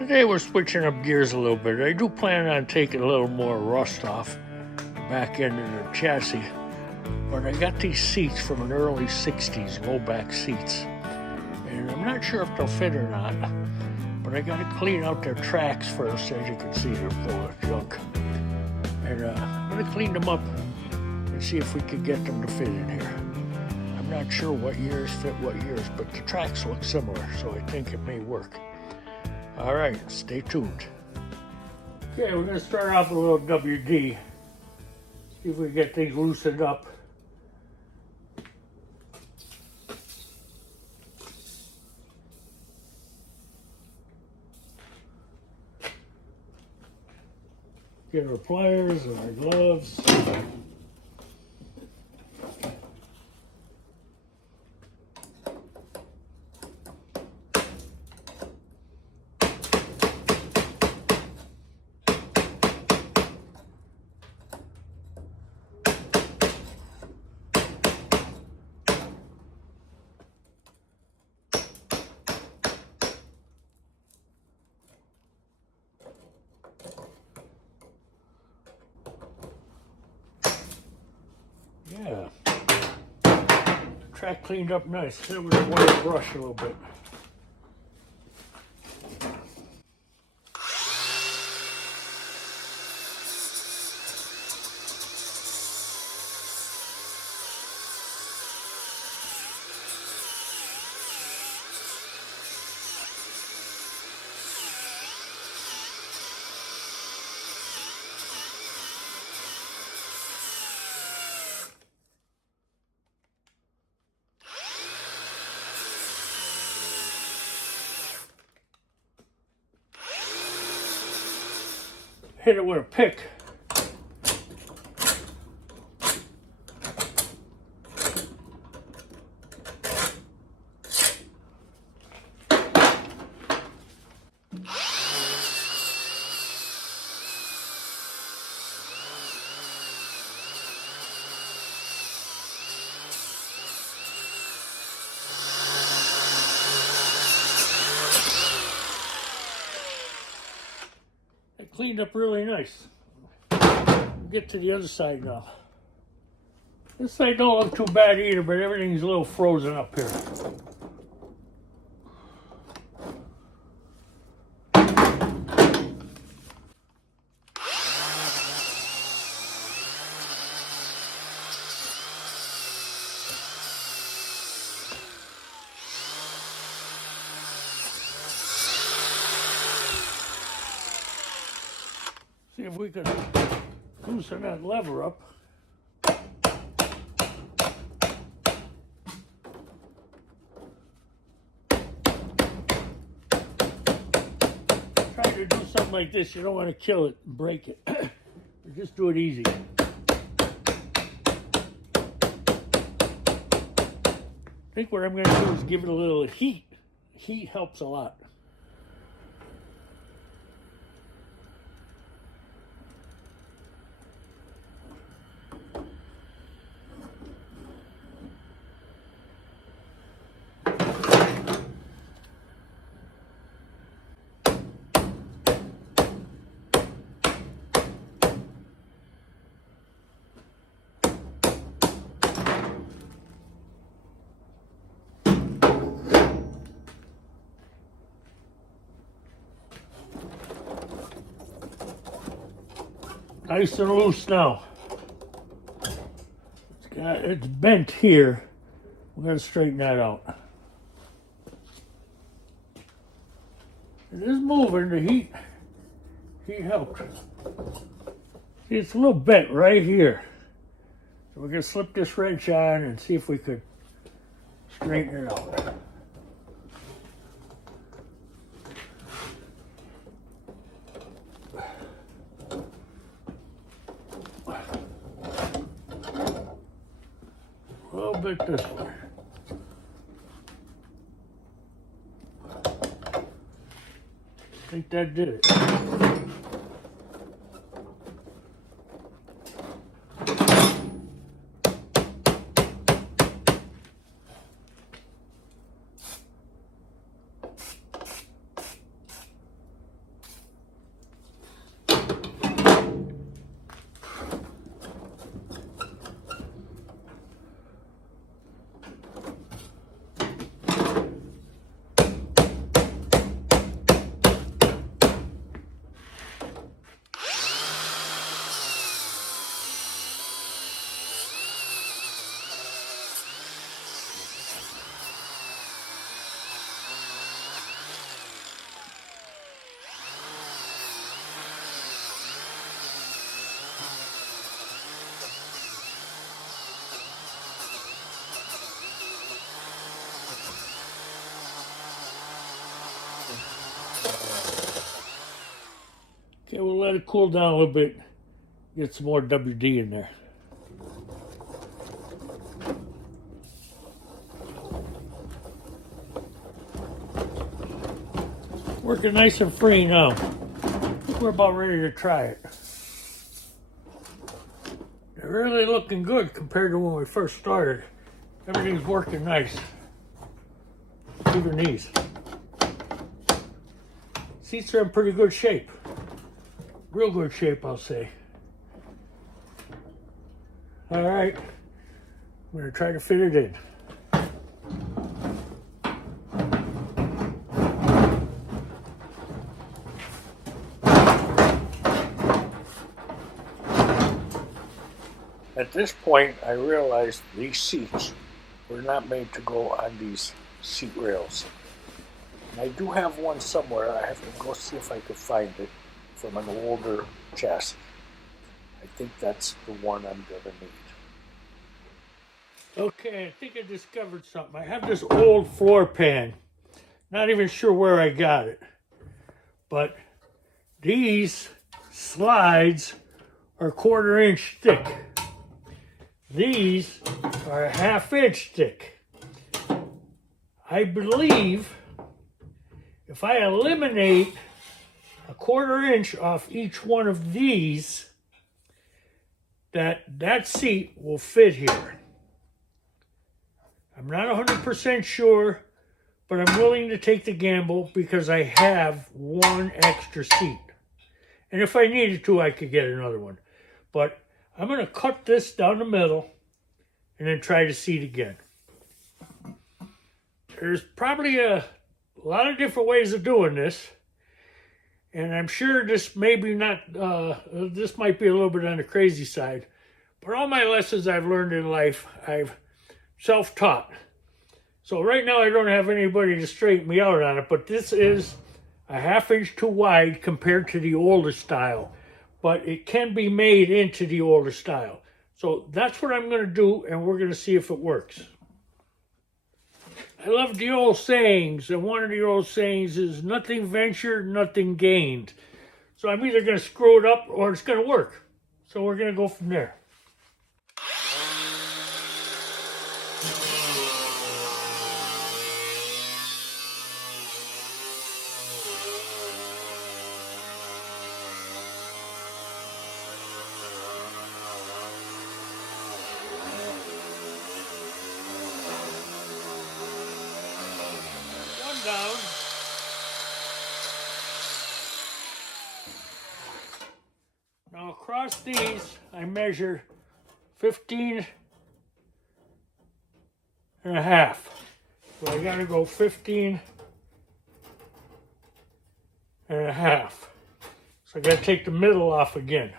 Today we're switching up gears a little bit. I do plan on taking a little more rust off the back end of the chassis, but I got these seats from an early 60s, low back seats, and I'm not sure if they'll fit or not, but I got to clean out their tracks first. As you can see, they're full of junk, and I'm going to clean them up and see if we can get them to fit in here. I'm not sure what years fit what years, but the tracks look similar, so I think it may work. All right, stay tuned. Okay, we're going to start off with a little WD. See if we can get things loosened up. Get our pliers and our gloves. Yeah, track cleaned up nice. Hit it with a wire brush a little bit. Hit it with a pick. Cleaned up really nice. We'll get to the other side now. This side don't look too bad either, but everything's a little frozen up here. See if we can loosen that lever up. Trying to do something like this, you don't want to kill it and break it. Just do it easy. I think what I'm going to do is give it a little heat. Heat helps a lot. Nice and loose now. It's bent here. We're going to straighten that out. It is moving. The heat helped. See, it's a little bent right here. So we're going to slip this wrench on and see if we could straighten it out. A little bit this way. I think that did it. let it cool down a little bit. Get some more WD in there. Working nice and free now. We're about ready to try it. They're really looking good compared to when we first started. Everything's working nice. Even these. Seats are in pretty good shape. Real good shape, I'll say. All right, I'm gonna try to fit it in. At this point, I realized these seats were not made to go on these seat rails. And I do have one somewhere. I have to go see if I could find it from an older chassis. I think that's the one I'm gonna need. Okay, I think I discovered something. I have this old floor pan. Not even sure where I got it. But these slides are 1/4 inch thick. These are 1/2 inch thick. I believe if I eliminate 1/4 inch off each one of these, that seat will fit here. I'm not 100% sure, but I'm willing to take the gamble because I have one extra seat. And if I needed to, I could get another one. But I'm going to cut this down the middle and then try the seat again. There's probably a lot of different ways of doing this. And I'm sure this may be this might be a little bit on the crazy side. But all my lessons I've learned in life, I've self-taught. So right now I don't have anybody to straighten me out on it, but this is 1/2 inch too wide compared to the older style. But it can be made into the older style. So that's what I'm going to do, and we're going to see if it works. I love the old sayings, and one of the old sayings is nothing ventured, nothing gained. So I'm either going to screw it up or it's going to work. So we're going to go from there. Down. Now across these, I measure 15 and a half. So I gotta go 15 and a half. So I gotta take the middle off again.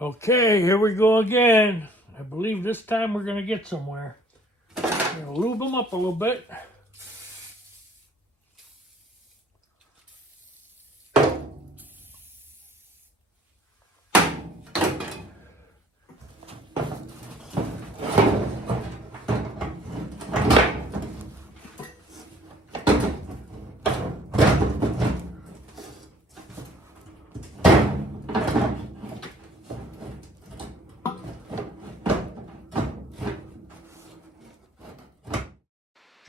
Okay, here we go again. I believe this time we're going to get somewhere. I'm going to lube them up a little bit.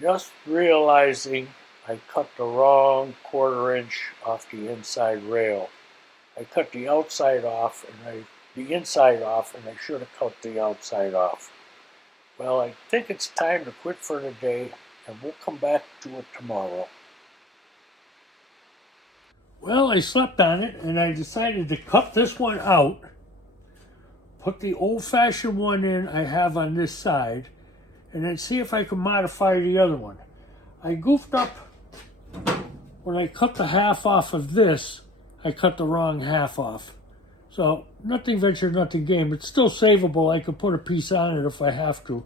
Just realizing I cut the wrong 1/4 inch off the inside rail. I cut the outside off and the inside off, and I should have cut the outside off. Well, I think it's time to quit for the day, and we'll come back to it tomorrow. Well, I slept on it, and I decided to cut this one out, put the old-fashioned one in I have on this side, and then see if I can modify the other one. I goofed up when I cut the half off of this. I cut the wrong half off. So nothing ventured, nothing gained. It's still savable. I could put a piece on it if I have to,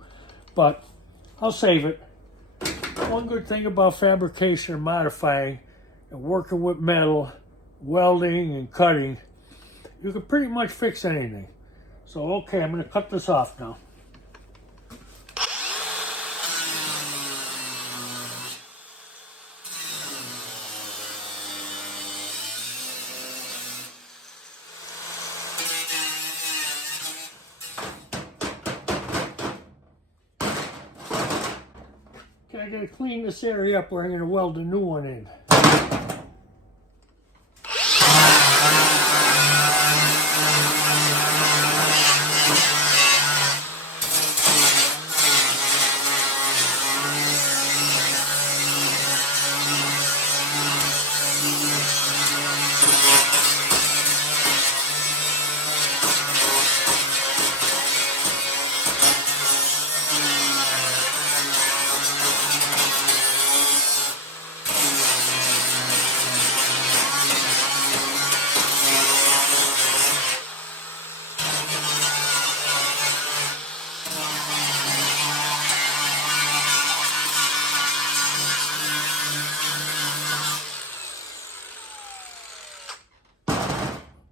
but I'll save it. One good thing about fabrication and modifying and working with metal, welding and cutting, you can pretty much fix anything. So, okay, I'm going to cut this off now. Okay, I got to clean this area up where I'm going to weld a new one in.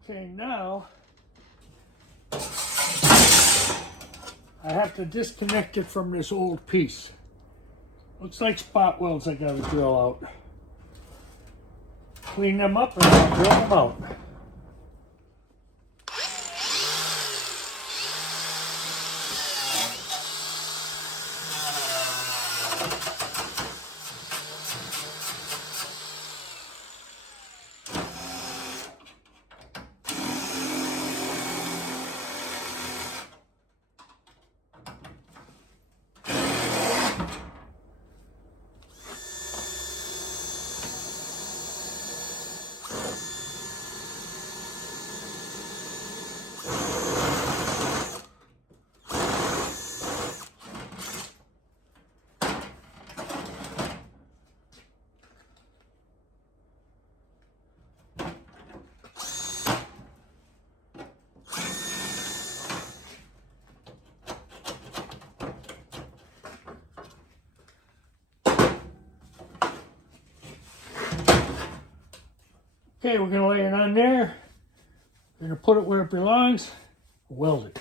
Okay, now I have to disconnect it from this old piece. Looks like spot welds I gotta drill out. Clean them up and I'll drill them out. Okay, we're going to lay it on there. We're going to put it where it belongs. Weld it.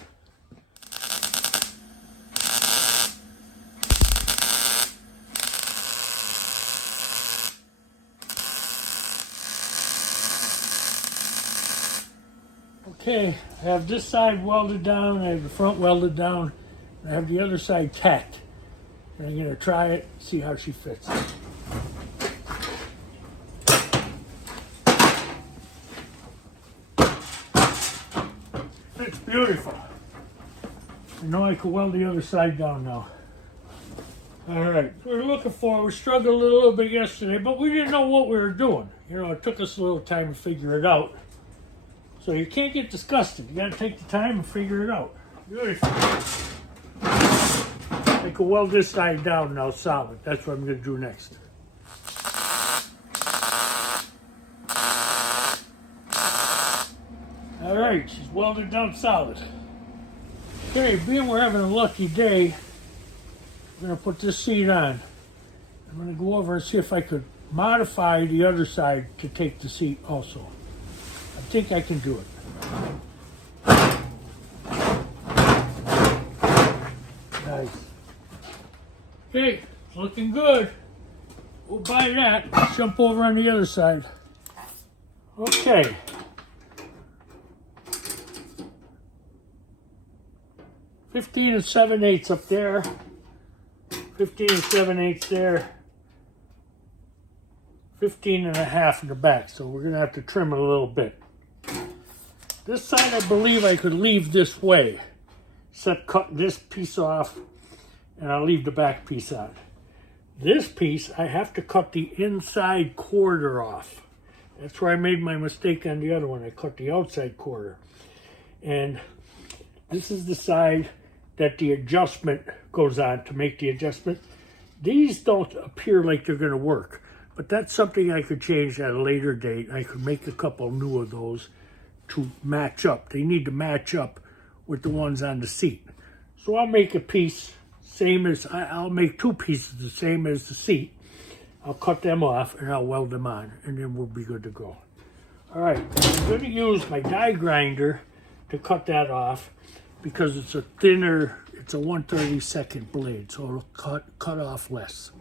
Okay, I have this side welded down. I have the front welded down. I have the other side tacked. And I'm going to try it, see how she fits. It's beautiful. I know I can weld the other side down now. Alright, we struggled a little bit yesterday, but we didn't know what we were doing. You know, it took us a little time to figure it out. So you can't get disgusted. You gotta take the time and figure it out. Beautiful. I can weld this side down now solid. That's what I'm gonna do next. All right, she's welded down solid. Okay, being we're having a lucky day, I'm gonna put this seat on. I'm gonna go over and see if I could modify the other side to take the seat also. I think I can do it. Nice. Okay, looking good. We'll buy that. Let's jump over on the other side. Okay. 15 7/8 up there, 15 7/8 there, 15 1/2 in the back, so we're gonna have to trim it a little bit. This side I believe I could leave this way, except cut this piece off and I'll leave the back piece on. This piece I have to cut the inside quarter off. That's where I made my mistake on the other one. I cut the outside quarter. And this is the side that the adjustment goes on to make the adjustment. These don't appear like they're going to work, but that's something I could change at a later date. I could make a couple new of those to match up. They need to match up with the ones on the seat. So I'll make a piece same as, I'll make 2 pieces the same as the seat. I'll cut them off and I'll weld them on, and then we'll be good to go. All right, I'm going to use my die grinder to cut that off because it's a thinner, it's a 1/32 blade, so it'll cut off less.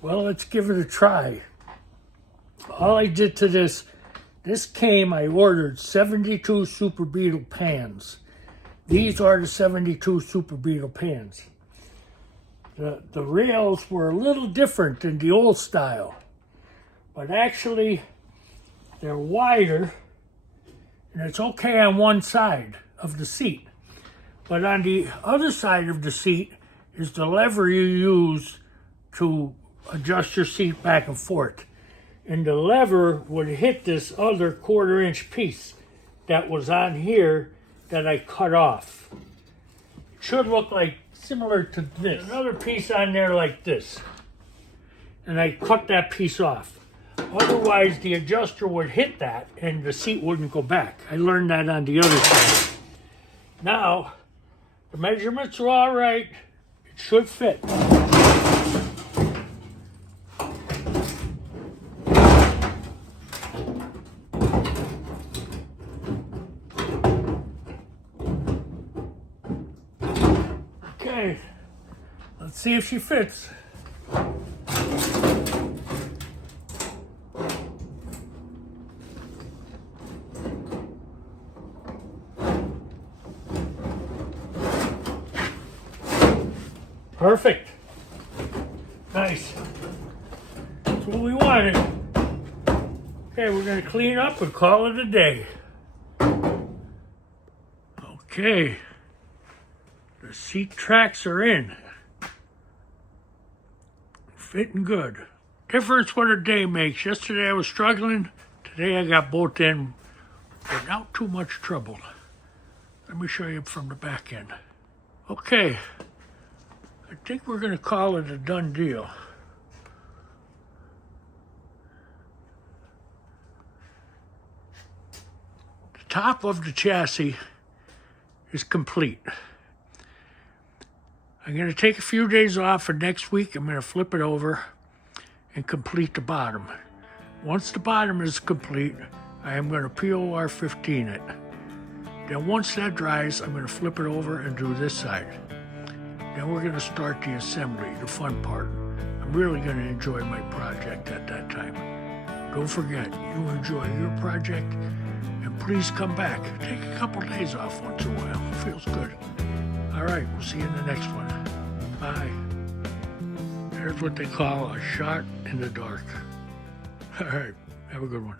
Well, let's give it a try. All I did to this came, I ordered 72 Super Beetle pans. These are the 72 Super Beetle pans. The rails were a little different than the old style, but actually they're wider, and it's okay on one side of the seat. But on the other side of the seat is the lever you use to adjust your seat back and forth. And the lever would hit this other 1/4-inch piece that was on here that I cut off. It should look like similar to this. Another piece on there like this. And I cut that piece off. Otherwise, the adjuster would hit that and the seat wouldn't go back. I learned that on the other side. Now, the measurements are all right. It should fit. Okay, let's see if she fits. Perfect. Nice. That's what we wanted. Okay, we're going to clean up and call it a day. Okay. The seat tracks are in. Fitting good. Difference what a day makes. Yesterday I was struggling. Today I got both in without too much trouble. Let me show you from the back end. Okay. I think we're going to call it a done deal. The top of the chassis is complete. I'm going to take a few days off, and next week I'm going to flip it over and complete the bottom. Once the bottom is complete, I am going to POR 15 it. Then once that dries, I'm going to flip it over and do this side. Then we're going to start the assembly, the fun part. I'm really going to enjoy my project at that time. Don't forget, you enjoy your project, and please come back. Take a couple days off once in a while. It feels good. All right, we'll see you in the next one. Bye. There's what they call a shot in the dark. All right, have a good one.